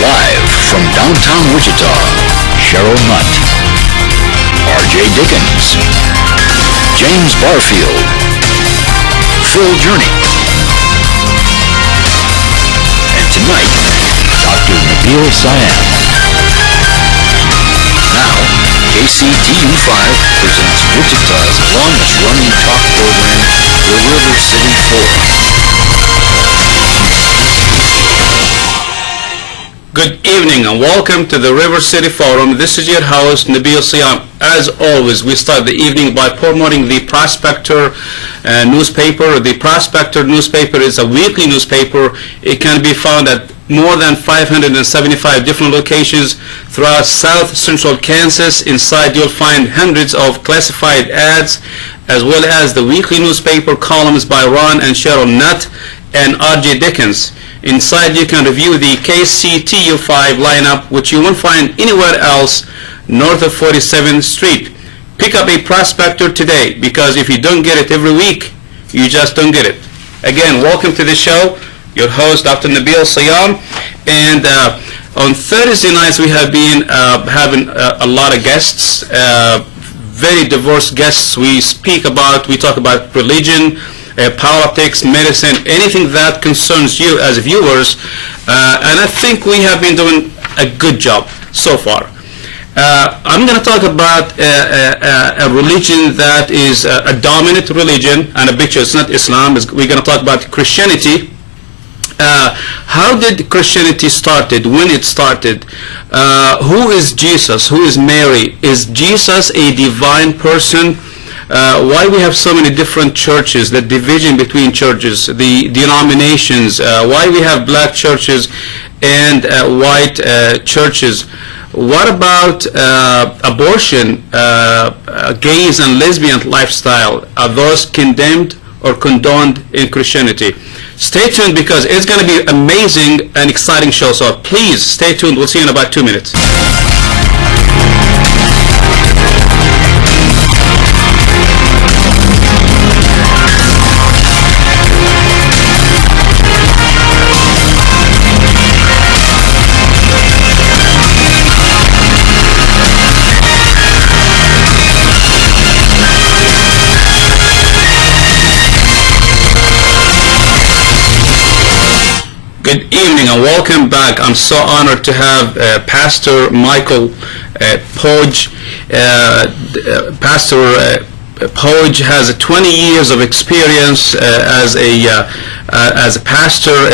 Live from downtown Wichita, Cheryl Nutt, R.J. Dickens, James Barfield, Phil Journey, and tonight, Dr. Nabil Seyam. Now, KCTU5 presents Wichita's longest-running talk program, The River City Forum. Good evening and welcome to the River City Forum. This is your host, Nabil Seyam. As always, we start the evening by promoting the Prospector newspaper. The Prospector newspaper is a weekly newspaper. It can be found at more than 575 different locations throughout South Central Kansas. Inside, you'll find hundreds of classified ads, as well as the weekly newspaper columns by Ron and Cheryl Nutt and R.J. Dickens. Inside, you can review the KCTU5 lineup, which you won't find anywhere else north of 47th Street. Pick up a Prospector today, because if you don't get it every week, you just don't get it. Again, welcome to the show. Your host, Dr. Nabil Seyam. And on Thursday nights, we have been having a lot of guests, very diverse guests. We talk about religion, politics, medicine, anything that concerns you as viewers, and I think we have been doing a good job so far. I'm going to talk about a religion that is a dominant religion, and a big show. It's not Islam. We're going to talk about Christianity. How did Christianity started? When it started? Who is Jesus? Who is Mary? Is Jesus a divine person? Why we have so many different churches, the division between churches, the denominations, why we have black churches and white churches. What about abortion, gays and lesbian lifestyle? Are those condemned or condoned in Christianity? Stay tuned, because it's going to be amazing and exciting show, so please stay tuned. We'll see you in about 2 minutes. Good evening and welcome back. I'm so honored to have Pastor Michael Poage. Pastor Poage has 20 years of experience as a pastor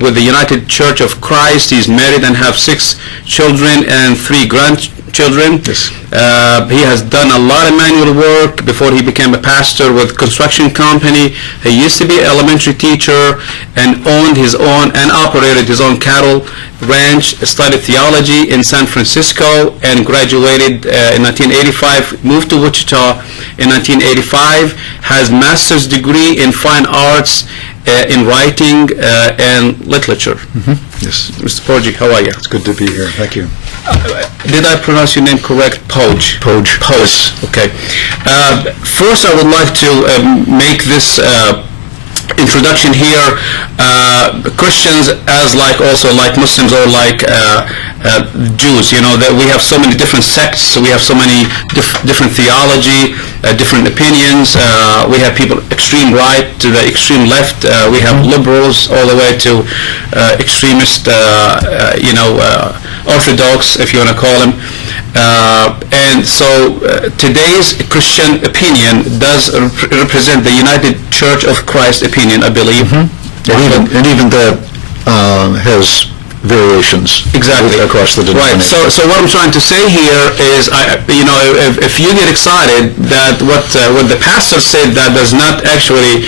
with the United Church of Christ. He's married and have 6 children and 3 grandchildren. Yes. He has done a lot of manual work before he became a pastor with construction company. He used to be an elementary teacher and owned his own and operated his own cattle ranch, studied theology in San Francisco and graduated in 1985, moved to Wichita in 1985, has master's degree in fine arts in writing and literature. Mm-hmm. Yes. Mr. Poage, how are you? It's good to be here. Thank you. Did I pronounce your name correct? Poage. Poage. Poage. Okay. First, I would like to make this introduction here. Christians, as also like Muslims or like Jews, that we have so many different sects. We have so many different theology, different opinions. We have people extreme right to the extreme left. We have liberals all the way to extremist, orthodox, if you want to call them. And so today's Christian opinion does represent the United Church of Christ opinion, I believe. Mm-hmm. And even that has variations exactly across the denomination. Right. So what I'm trying to say here is, if you get excited that what the pastor said that does not actually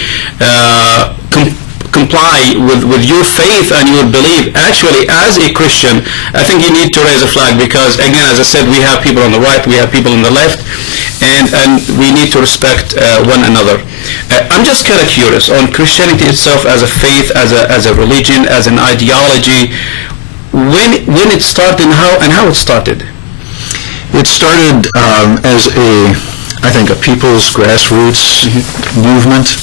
comply with your faith and your belief, actually as a Christian, I think you need to raise a flag, because again, as I said, we have people on the right, we have people on the left, and we need to respect one another. I'm just kind of curious on Christianity itself as a faith, as a religion, as an ideology, when it started and how it started. It started as I think a people's grassroots movement.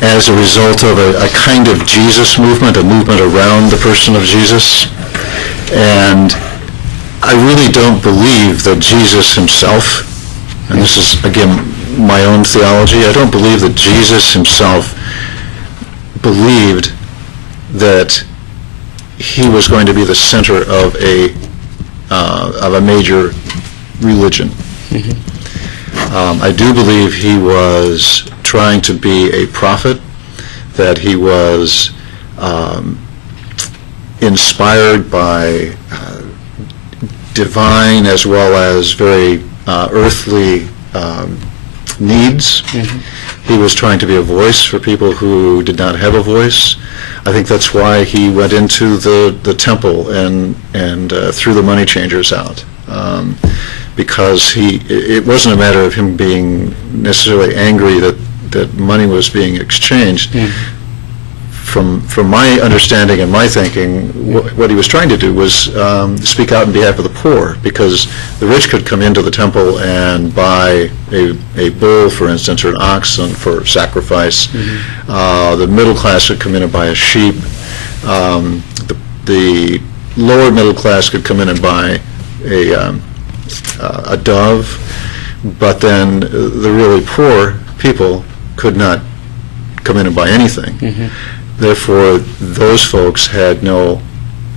as a result of a kind of Jesus movement, a movement around the person of Jesus. And I really don't believe that Jesus himself, and this is, again, my own theology, I don't believe that Jesus himself believed that he was going to be the center of a major religion. I do believe he was trying to be a prophet, that he was inspired by divine as well as very earthly needs. He was trying to be a voice for people who did not have a voice. I think that's why he went into the temple and threw the money changers out. Because it wasn't a matter of him being necessarily angry that money was being exchanged. From my understanding and my thinking, what he was trying to do was speak out on behalf of the poor, because the rich could come into the temple and buy a bull, for instance, or an oxen for sacrifice. The middle class could come in and buy a sheep. The lower middle class could come in and buy a dove, but then the really poor people could not come in and buy anything. Therefore, those folks had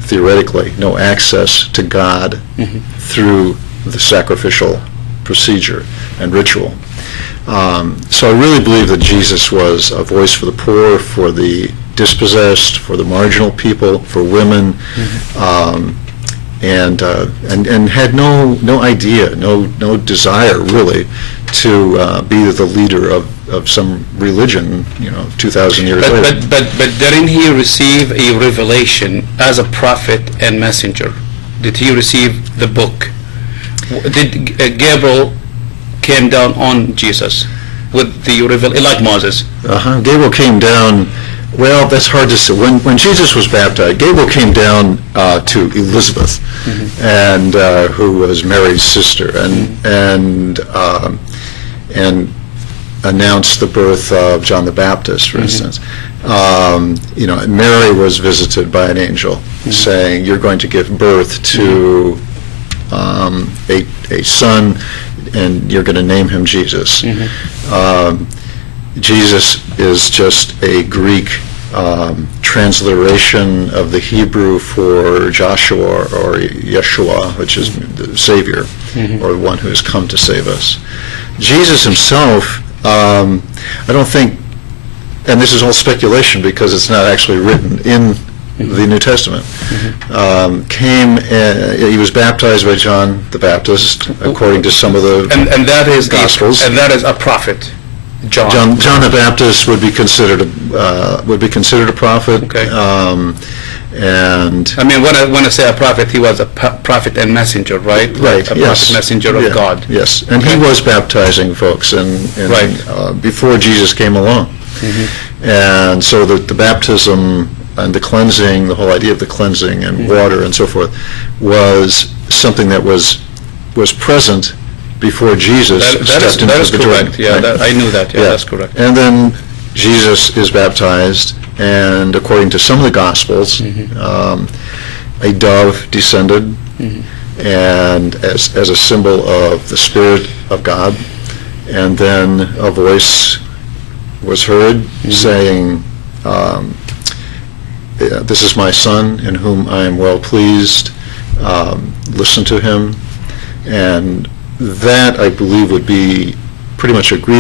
theoretically, no access to God through the sacrificial procedure and ritual. So I really believe that Jesus was a voice for the poor, for the dispossessed, for the marginal people, for women, and had no idea, no desire really to be the leader of some religion, 2,000 years later. But didn't he receive a revelation as a prophet and messenger? Did he receive the book? Did Gabriel came down on Jesus with the revelation, like Moses? Gabriel came down. Well, that's hard to say. When Jesus was baptized, Gabriel came down to Elizabeth, and who was Mary's sister, and announced the birth of John the Baptist, for instance. Mary was visited by an angel saying, "You're going to give birth to a son, and you're going to name him Jesus." Jesus is just a Greek transliteration of the Hebrew for Joshua or Yeshua, which is the Savior, or one who has come to save us. Jesus himself, I don't think, and this is all speculation because it's not actually written in the New Testament, he was baptized by John the Baptist, according to some of the and that is Gospels. And that is a prophet. John the Baptist would be considered a prophet. Okay. And I mean, when I say a prophet, he was a prophet and messenger, right? Right. A Yes. prophet messenger of God. Yes, and he was baptizing folks, before Jesus came along. And so the baptism and the cleansing, the whole idea of the cleansing and water and so forth, was something that was present before Jesus stepped into the Jordan. Correct. Yeah, right? I knew that. Yeah, that's correct. And then Jesus is baptized, and according to some of the Gospels, a dove descended, and as a symbol of the Spirit of God, and then a voice was heard saying, "This is my Son, in whom I am well pleased. Listen to him." And that, I believe, would be pretty much agreed